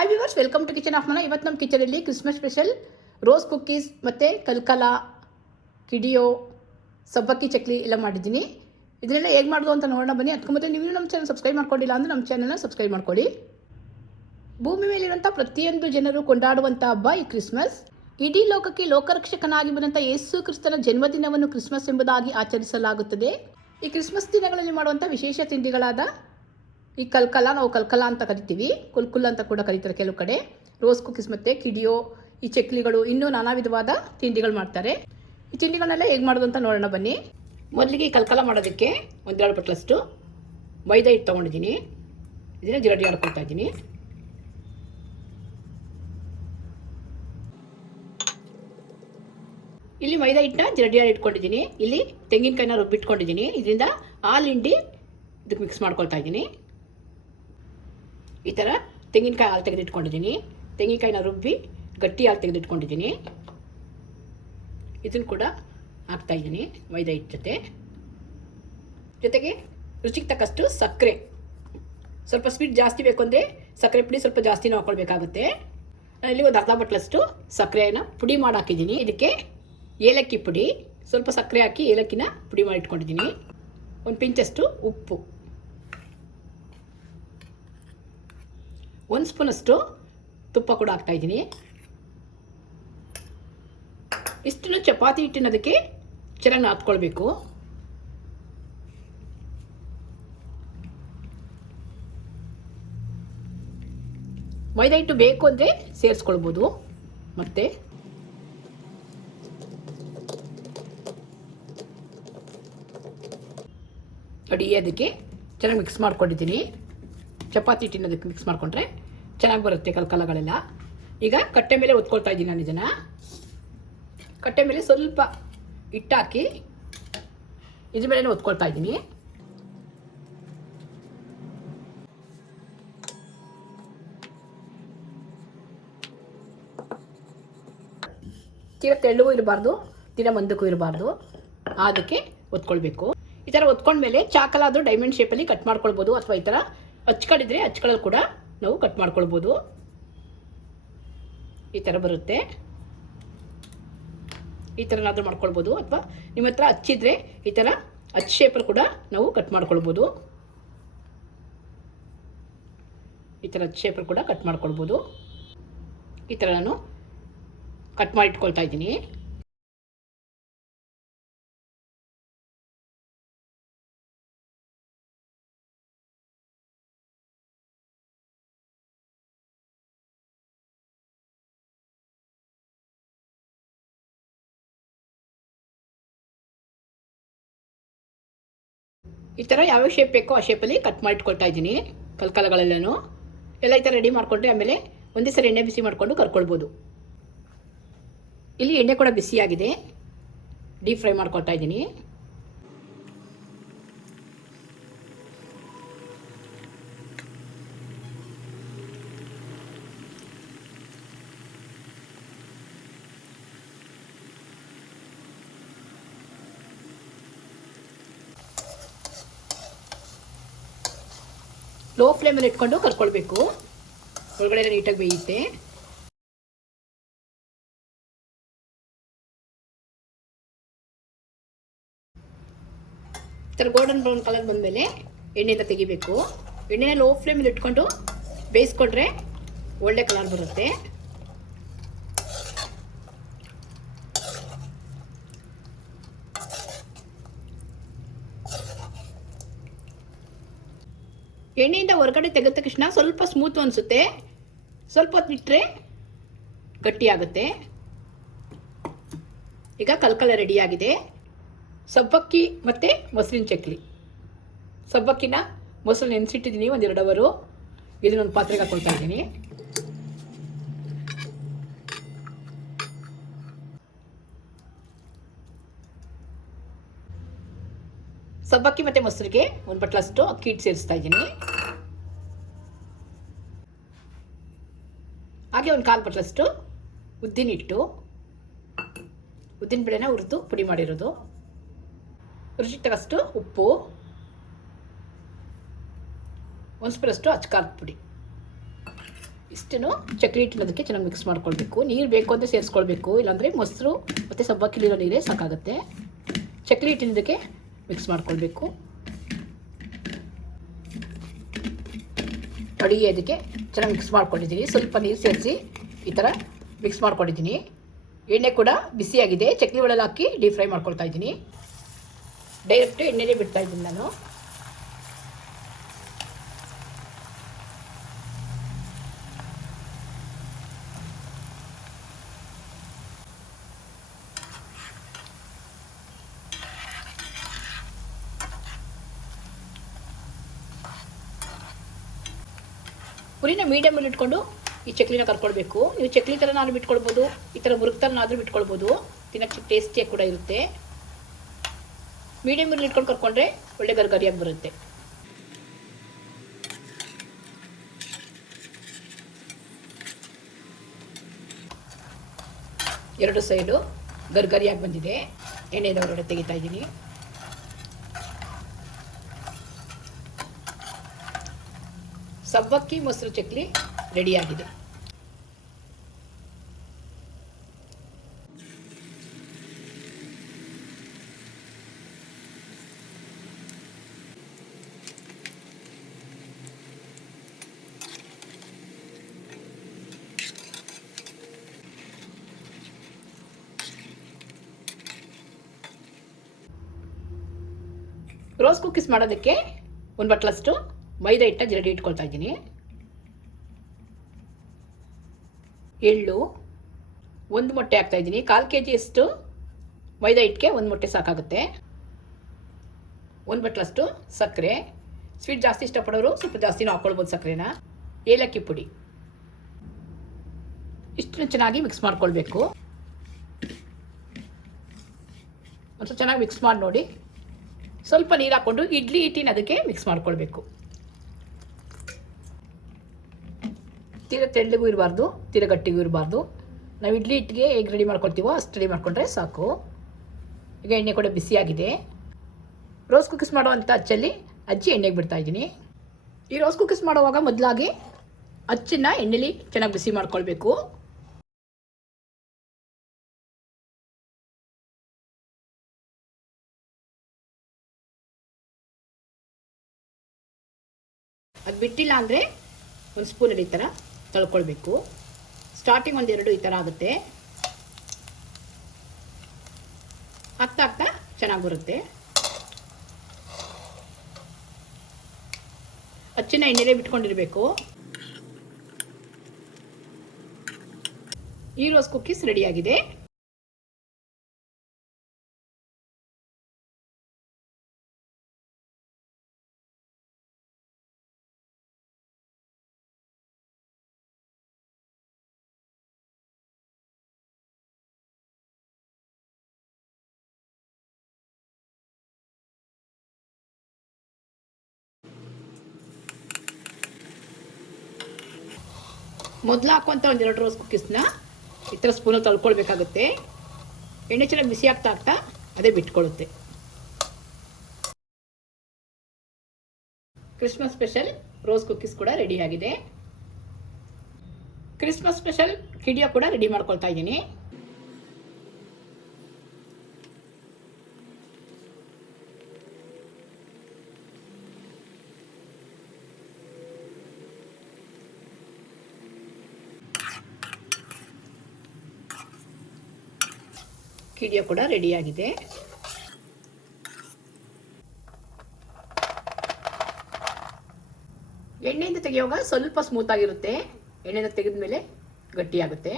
Hi viewers welcome to kitchen of Mana ಇವತ್ತು ನಮ್ಮ ಕಿಚನಲ್ಲಿ ಕ್ರಿಸ್ಮಸ್ ಸ್ಪೆಷಲ್ ರೋಸ್ ಕುಕ್ಕೀಸ್ ಮತ್ತು ಕಲ್ಕಲ, ಕಿಡಿಯೋ, ಸಬ್ಬಕ್ಕಿ, ಚಕ್ಲಿ ಎಲ್ಲ ಮಾಡಿದ್ದೀನಿ. ಇದನ್ನೆಲ್ಲ ಹೇಗೆ ಮಾಡೋದು ಅಂತ ನೋಡೋಣ, ಬನ್ನಿ. ಅದಕ್ಕೆ ಮತ್ತೆ ನೀವು ನಮ್ಮ ಚಾನಲ್ ಸಬ್ಸ್ಕ್ರೈಬ್ ಮಾಡ್ಕೊಂಡಿಲ್ಲ ಅಂದರೆ ನಮ್ಮ ಚಾನಲ್ನ ಸಬ್ಸ್ಕ್ರೈಬ್ ಮಾಡ್ಕೊಳ್ಳಿ. ಭೂಮಿ ಮೇಲಿರುವಂಥ ಪ್ರತಿಯೊಂದು ಜನರು ಕೊಂಡಾಡುವಂಥ ಹಬ್ಬ ಈ ಕ್ರಿಸ್ಮಸ್ ಇಡೀ ಲೋಕಕ್ಕೆ ಲೋಕರಕ್ಷಕನಾಗಿ ಬಂದಂಥ ಯೇಸು ಕ್ರಿಸ್ತನ ಜನ್ಮದಿನವನ್ನು ಕ್ರಿಸ್ಮಸ್ ಎಂಬುದಾಗಿ ಆಚರಿಸಲಾಗುತ್ತದೆ. ಈ ಕ್ರಿಸ್ಮಸ್ ದಿನಗಳಲ್ಲಿ ಮಾಡುವಂಥ ವಿಶೇಷ ತಿಂಡಿಗಳಾದ ಈ ಕಲ್ಕಲ ನಾವು ಕಲ್ಕಲ ಅಂತ ಕರಿತೀವಿ. ಕುಲ್ಕುಲ್ ಅಂತ ಕೂಡ ಕರೀತಾರೆ ಕೆಲವು ಕಡೆ. ರೋಸ್ ಕುಕೀಸ್ ಮತ್ತು ಕಿಡಿಯೋ, ಈ ಚಕ್ಲಿಗಳು ಇನ್ನೂ ನಾನಾ ವಿಧವಾದ ತಿಂಡಿಗಳು ಮಾಡ್ತಾರೆ. ಈ ತಿಂಡಿಗಳನ್ನೆಲ್ಲ ಹೇಗೆ ಮಾಡೋದು ಅಂತ ನೋಡೋಣ ಬನ್ನಿ. ಮೊದಲಿಗೆ ಈ ಕಲ್ಕಲ ಮಾಡೋದಕ್ಕೆ ಒಂದೆರಡು ಪಟ್ಲಷ್ಟು ಮೈದಾ ಹಿಟ್ಟು ತೊಗೊಂಡಿದ್ದೀನಿ. ಇದನ್ನು ಜಿರಡಿ ಆಡ್ಕೊಳ್ತಾ ಇದ್ದೀನಿ. ಇಲ್ಲಿ ಮೈದಾ ಹಿಟ್ಟನ್ನ ಜಿರಡಿಯಾಡಿ ಇಟ್ಕೊಂಡಿದ್ದೀನಿ. ಇಲ್ಲಿ ತೆಂಗಿನಕಾಯಿನ ರುಬ್ಬಿಟ್ಕೊಂಡಿದ್ದೀನಿ. ಇದರಿಂದ ಹಾಲು ಹಿಂಡಿ ಇದಕ್ಕೆ ಮಿಕ್ಸ್ ಮಾಡ್ಕೊಳ್ತಾ ಇದ್ದೀನಿ. ಈ ಥರ ತೆಂಗಿನಕಾಯಿ ಹಾಲು ತೆಗೆದಿಟ್ಕೊಂಡಿದ್ದೀನಿ ತೆಂಗಿನಕಾಯಿನ ರುಬ್ಬಿ ಗಟ್ಟಿ ಹಾಲು ತೆಗೆದಿಟ್ಕೊಂಡಿದ್ದೀನಿ ಇದನ್ನು ಕೂಡ ಹಾಕ್ತಾಯಿದ್ದೀನಿ ಮೈದಾ ಹಿಟ್ಟು ಜೊತೆ. ಜೊತೆಗೆ ರುಚಿಗೆ ತಕ್ಕಷ್ಟು ಸಕ್ಕರೆ. ಸ್ವಲ್ಪ ಸ್ವೀಟ್ ಜಾಸ್ತಿ ಬೇಕು ಅಂದರೆ ಸಕ್ಕರೆ ಪುಡಿ ಸ್ವಲ್ಪ ಜಾಸ್ತಿನೂ ಹಾಕ್ಕೊಳ್ಬೇಕಾಗುತ್ತೆ ನಾನಿಲ್ಲಿ ಒಂದು ಅರ್ಧ ಬಟ್ಲಷ್ಟು ಸಕ್ಕರೆನ ಪುಡಿ ಮಾಡಿ ಹಾಕಿದ್ದೀನಿ ಇದಕ್ಕೆ ಏಲಕ್ಕಿ ಪುಡಿ. ಸ್ವಲ್ಪ ಸಕ್ಕರೆ ಹಾಕಿ ಏಲಕ್ಕಿನ ಪುಡಿ ಮಾಡಿ ಇಟ್ಕೊಂಡಿದ್ದೀನಿ ಒಂದು ಪಿಂಚಷ್ಟು ಉಪ್ಪು. ಒಂದು ಸ್ಪೂನಷ್ಟು ತುಪ್ಪ ಕೂಡ ಹಾಕ್ತಾಯಿದ್ದೀನಿ ಇಷ್ಟನ್ನು ಚಪಾತಿ ಹಿಟ್ಟಿನದಕ್ಕೆ ಚೆನ್ನಾಗಿ ನಾದ್ಕೊಳ್ಬೇಕು. ಮೈದಾ ಹಿಟ್ಟು ಬೇಕು ಅಂದರೆ ಸೇರಿಸ್ಕೊಳ್ಬೋದು. ಮತ್ತೆ ಅಡಿಗೆ ಅದಕ್ಕೆ ಚೆನ್ನಾಗಿ ಮಿಕ್ಸ್ ಮಾಡ್ಕೊಂಡಿದ್ದೀನಿ. ಚಪಾತಿ ಹಿಟ್ಟಿನ ಅದಕ್ಕೆ ಮಿಕ್ಸ್ ಮಾಡಿಕೊಂಡ್ರೆ ಚೆನ್ನಾಗಿ ಬರುತ್ತೆ ಕಲ್ಕಲಗಳೆಲ್ಲ ಈಗ ಕಟ್ಟೆ ಮೇಲೆ ಒತ್ಕೊಳ್ತಾ ಇದ್ದೀನಿ ನಾನು ಇದನ್ನು. ಕಟ್ಟೆ ಮೇಲೆ ಸ್ವಲ್ಪ ಹಿಟ್ಟಾಕಿ ಇದ್ರ ಮೇಲೆ ಒತ್ಕೊಳ್ತಾ ಇದ್ದೀನಿ. ತೀರ ತೆಳ್ಳಗೂ ಇರಬಾರ್ದು ತೀರ ಮಂದಕ್ಕೂ ಇರಬಾರ್ದು. ಅದಕ್ಕೆ ಒತ್ಕೊಳ್ಬೇಕು. ಈ ಥರ ಒತ್ಕೊಂಡ್ಮೇಲೆ ಚಾಕಲಾದರೂ ಡೈಮಂಡ್ ಶೇಪಲ್ಲಿ ಕಟ್ ಮಾಡ್ಕೊಳ್ಬೋದು ಅಥವಾ ಈ ಥರ ಹಚ್ಕೊಂಡಿದ್ರೆ ಹಚ್ಕೊಳ್ಳಲು ಕೂಡ ನಾವು ಕಟ್ ಮಾಡ್ಕೊಳ್ಬೋದು. ಈ ಥರ ಬರುತ್ತೆ. ಈ ಥರನಾದರೂ ಮಾಡ್ಕೊಳ್ಬೋದು ಅಥವಾ ನಿಮ್ಮ ಹತ್ರ ಹಚ್ಚಿದ್ರೆ ಈ ಥರ ಹಚ್ ಶೇಪಲ್ಲಿ ಕೂಡ ನಾವು ಕಟ್ ಮಾಡ್ಕೊಳ್ಬೋದು. ಈ ಥರ ಹಚ್ ಶೇಪಲ್ಲಿ ಕೂಡ ಕಟ್ ಮಾಡ್ಕೊಳ್ಬೋದು. ಈ ಥರ ನಾನು ಕಟ್ ಮಾಡಿ ಇಟ್ಕೊಳ್ತಾ ಇದ್ದೀನಿ. ಈ ಥರ ಯಾವ್ಯಾವ ಶೇಪ್ ಬೇಕೋ ಆ ಶೇಪಲ್ಲಿ ಕಟ್ ಮಾಡಿಟ್ಕೊಳ್ತಾ ಇದ್ದೀನಿ, ಕಲ್ಕಲಗಳೆಲ್ಲನೂ. ಎಲ್ಲ ಈ ಥರ ರೆಡಿ ಮಾಡಿಕೊಂಡ್ರೆ ಆಮೇಲೆ ಒಂದೇ ಸರಿ ಎಣ್ಣೆ ಬಿಸಿ ಮಾಡಿಕೊಂಡು ಕರ್ಕೊಳ್ಬೋದು. ಇಲ್ಲಿ ಎಣ್ಣೆ ಕೂಡ ಬಿಸಿಯಾಗಿದೆ. ಡೀಪ್ ಫ್ರೈ ಮಾಡ್ಕೊಳ್ತಾ ಇದ್ದೀನಿ. ಲೋ ಫ್ಲೇಮಲ್ಲಿ ಇಟ್ಕೊಂಡು ಕರ್ಕೊಳ್ಬೇಕು ಒಳಗಡೆ ನೀಟಾಗಿ ಬೇಯುತ್ತೆ. ಥರ ಗೋಲ್ಡನ್ ಬ್ರೌನ್ ಕಲರ್ ಬಂದಮೇಲೆ ಎಣ್ಣೆಯಿಂದ ತೆಗಿಬೇಕು. ಎಣ್ಣೆನ ಲೋ ಫ್ಲೇಮಲ್ಲಿ ಇಟ್ಕೊಂಡು ಬೇಯಿಸ್ಕೊಂಡ್ರೆ ಒಳ್ಳೆ ಕಲರ್ ಬರುತ್ತೆ. ಎಣ್ಣೆಯಿಂದ ಹೊರಗಡೆ ತೆಗೆದ ತಕ್ಷಣ ಸ್ವಲ್ಪ ಸ್ಮೂತ್ ಅನಿಸುತ್ತೆ. ಸ್ವಲ್ಪ ಹೊತ್ತು ಬಿಟ್ಟರೆ ಗಟ್ಟಿಯಾಗುತ್ತೆ. ಈಗ ಕಲ್ಕಲ ರೆಡಿಯಾಗಿದೆ ಸಬ್ಬಕ್ಕಿ ಮತ್ತು ಮೊಸರಿನ ಚಕ್ಲಿ. ಸಬ್ಬಕ್ಕಿನ ಮೊಸರು ನೆನೆಸಿಟ್ಟಿದ್ದೀನಿ ಒಂದೆರಡು ಅವರು ಇದನ್ನೊಂದು ಪಾತ್ರೆಗೆ ಹಾಕೊಳ್ತಾ ಇದ್ದೀನಿ. ಸಬ್ಬಕ್ಕಿ ಮತ್ತು ಮೊಸರಿಗೆ ಒಂದು ಬಟ್ಲಷ್ಟು ಅಕ್ಕಿ ಹಿಟ್ಟು ಸೇರಿಸ್ತಾ ಇದ್ದೀನಿ. ಹಾಗೆ ಒಂದು ಕಾಲು ಬಟ್ಲಷ್ಟು ಉದ್ದಿನ ಹಿಟ್ಟು, ಉದ್ದಿನ ಬೇಳೆನ ಹುರಿದು ಪುಡಿ ಮಾಡಿರೋದು. ರುಚಿಗೆ ತಕ್ಕಷ್ಟು ಉಪ್ಪು, ಒಂದು ಸ್ಪೂನಷ್ಟು ಅಚ್ಕಾರದ ಪುಡಿ. ಇಷ್ಟನ್ನು ಚಕ್ಲಿ ಹಿಟ್ಟಿನೋದಕ್ಕೆ ಚೆನ್ನಾಗಿ ಮಿಕ್ಸ್ ಮಾಡ್ಕೊಳ್ಬೇಕು. ನೀರು ಬೇಕು ಅಂತ ಸೇರಿಸ್ಕೊಳ್ಬೇಕು, ಇಲ್ಲಾಂದರೆ ಮೊಸರು ಮತ್ತು ಸಬ್ಬಕ್ಕಿಲಿರೋ ನೀರೇ ಸಾಕಾಗುತ್ತೆ. ಚಕ್ಲಿ ಹಿಟ್ಟಿನದಕ್ಕೆ ಮಿಕ್ಸ್ ಮಾಡ್ಕೊಳ್ಬೇಕು. ಅಡಿಗೆ ಅದಕ್ಕೆ ಚೆನ್ನಾಗಿ ಮಿಕ್ಸ್ ಮಾಡ್ಕೊಂಡಿದ್ದೀನಿ. ಸ್ವಲ್ಪ ನೀರು ಸೇರಿಸಿ ಈ ಥರ ಮಿಕ್ಸ್ ಮಾಡ್ಕೊಂಡಿದ್ದೀನಿ. ಎಣ್ಣೆ ಕೂಡ ಬಿಸಿಯಾಗಿದೆ ಚಕ್ಲಿ ಒಳಗೆ ಹಾಕಿ ಡೀಪ್ ಫ್ರೈ ಮಾಡ್ಕೊಳ್ತಾ ಇದ್ದೀನಿ. ಡೈರೆಕ್ಟ್ ಎಣ್ಣೆನೇ ಬಿಡ್ತಾ ಇದ್ದೀನಿ ನಾನು. ಉರಿನ ಮೀಡಿಯಮಲ್ಲಿ ಇಟ್ಕೊಂಡು ಈ ಚಕ್ಲಿನ ಕರ್ಕೊಳ್ಬೇಕು. ನೀವು ಚಕ್ಲಿ ಥರನಾದ್ರೂ ಬಿಟ್ಕೊಳ್ಬೋದು, ಈ ಥರ ಮುರುಗ್ ಥರನಾದ್ರೂ ಬಿಟ್ಕೊಳ್ಬೋದು. ತಿನ್ನಕ್ಕೆ ಟೇಸ್ಟಿಯಾಗಿ ಕೂಡ ಇರುತ್ತೆ. ಮೀಡಿಯಮಲ್ಲಿ ಇಟ್ಕೊಂಡು ಕರ್ಕೊಂಡ್ರೆ ಒಳ್ಳೆ ಗರ್ಗರಿಯಾಗಿ ಬರುತ್ತೆ. ಎರಡು ಸೈಡು ಗರ್ಗರಿಯಾಗಿ ಬಂದಿದೆ. ಎಣ್ಣೆದ ಹೊರಗಡೆ ತೆಗಿತಾ ಇದ್ದೀನಿ. ಸಬ್ಬಕ್ಕಿ ಮೊಸರು ಚಕ್ಲಿ ರೆಡಿಯಾಗಿದೆ. ರೋಸ್ ಕುಕ್ಕೀಸ್ ಮಾಡೋದಕ್ಕೆ ಒಂದು ಬಟ್ಲಷ್ಟು ಮೈದಾ ಹಿಟ್ಟ ರೆಡಿ ಇಟ್ಕೊಳ್ತಾ ಇದ್ದೀನಿ. ಎಳ್ಳು ಒಂದು ಮೊಟ್ಟೆ ಹಾಕ್ತಾ ಇದ್ದೀನಿ. ಕಾಲು ಕೆ ಜಿಯಷ್ಟು ಮೈದಾ ಹಿಟ್ಟಿಗೆ ಒಂದು ಮೊಟ್ಟೆ ಸಾಕಾಗುತ್ತೆ. ಒಂದು ಬಟ್ಲಷ್ಟು ಸಕ್ಕರೆ. ಸ್ವೀಟ್ ಜಾಸ್ತಿ ಇಷ್ಟಪಡೋರು ಸ್ವಲ್ಪ ಜಾಸ್ತಿನೂ ಹಾಕ್ಕೊಳ್ಬೋದು ಸಕ್ಕರೆನ. ಏಲಕ್ಕಿ ಪುಡಿ. ಇಷ್ಟನ್ನು ಚೆನ್ನಾಗಿ ಮಿಕ್ಸ್ ಮಾಡ್ಕೊಳ್ಬೇಕು. ಒಂದು ಚೆನ್ನಾಗಿ ಮಿಕ್ಸ್ ಮಾಡಿ ನೋಡಿ. ಸ್ವಲ್ಪ ನೀರು ಹಾಕ್ಕೊಂಡು ಇಡ್ಲಿ ಹಿಟ್ಟಿನ ಅದಕ್ಕೆ ಮಿಕ್ಸ್ ಮಾಡ್ಕೊಳ್ಬೇಕು. ತೀರ ತೆಳ್ಳಗೂ ಇರಬಾರ್ದು ತೀರ ಗಟ್ಟಿಗೂ ಇರಬಾರ್ದು. ನಾವು ಇಡ್ಲಿ ಹಿಟ್ಟಿಗೆ ಹೇಗೆ ರೆಡಿ ಮಾಡ್ಕೊಳ್ತೀವೋ ಅಷ್ಟು ರೆಡಿ ಮಾಡಿಕೊಂಡ್ರೆ ಸಾಕು. ಈಗ ಎಣ್ಣೆ ಕೂಡ ಬಿಸಿಯಾಗಿದೆ ರೋಸ್ ಕುಕ್ಕೀಸ್ ಮಾಡುವಂಥ ಅಚ್ಚಲ್ಲಿ ಅಜ್ಜಿ ಎಣ್ಣೆಗೆ ಬಿಡ್ತಾ ಇದ್ದೀನಿ. ಈ ರೋಸ್ ಕುಕ್ಕೀಸ್ ಮಾಡುವಾಗ ಮೊದಲಾಗಿ ಅಚ್ಚನ್ನ ಎಣ್ಣೆಲಿ ಚೆನ್ನಾಗಿ ಬಿಸಿ ಮಾಡ್ಕೊಳ್ಬೇಕು. ಅದು ಬಿಟ್ಟಿಲ್ಲ ಅಂದರೆ ಒಂದು ಸ್ಪೂನ್ ಥರ ತಳ್ಕೊಳ್ಬೇಕು ಸ್ಟಾರ್ಟಿಂಗ್ ಒಂದೆರಡು ಈ ಥರ ಆಗುತ್ತೆ. ಆಗ್ತಾ ಆಗ್ತಾ ಚೆನ್ನಾಗಿ ಬರುತ್ತೆ. ಅಚ್ಚಿನ ಎಣ್ಣೆಲೆ ಬಿಟ್ಕೊಂಡಿರಬೇಕು. ಈ ರೋಸ್ ಕುಕ್ಕೀಸ್ ರೆಡಿಯಾಗಿದೆ ಮೊದಲು ಹಾಕುವಂಥ ಒಂದೆರಡು ರೋಸ್ ಕುಕ್ಕೀಸ್ನ. ಈ ಥರ ಸ್ಪೂನಲ್ಲಿ ತಳ್ಕೊಳ್ಬೇಕಾಗುತ್ತೆ. ಎಣ್ಣೆ ಚೆನ್ನಾಗಿ ಬಿಸಿ ಆಗ್ತಾ ಆಗ್ತಾ ಅದೇ ಬಿಟ್ಕೊಳ್ಳುತ್ತೆ ಕ್ರಿಸ್ಮಸ್ ಸ್ಪೆಷಲ್ ರೋಸ್ ಕುಕ್ಕೀಸ್ ಕೂಡ ರೆಡಿಯಾಗಿದೆ ಕ್ರಿಸ್ಮಸ್ ಸ್ಪೆಷಲ್ ಕಿಡಿಯೋ ಕೂಡ ರೆಡಿ ಮಾಡ್ಕೊಳ್ತಾ ಇದ್ದೀನಿ. ಕಿಡಿಯೋ ಕೂಡ ರೆಡಿಯಾಗಿದೆ. ಎಣ್ಣೆಯಿಂದ ತೆಗೆಯುವಾಗ ಸ್ವಲ್ಪ ಸ್ಮೂತ್ ಆಗಿರುತ್ತೆ. ಎಣ್ಣೆಯಿಂದ ತೆಗೆದ ಮೇಲೆ ಗಟ್ಟಿಯಾಗುತ್ತೆ.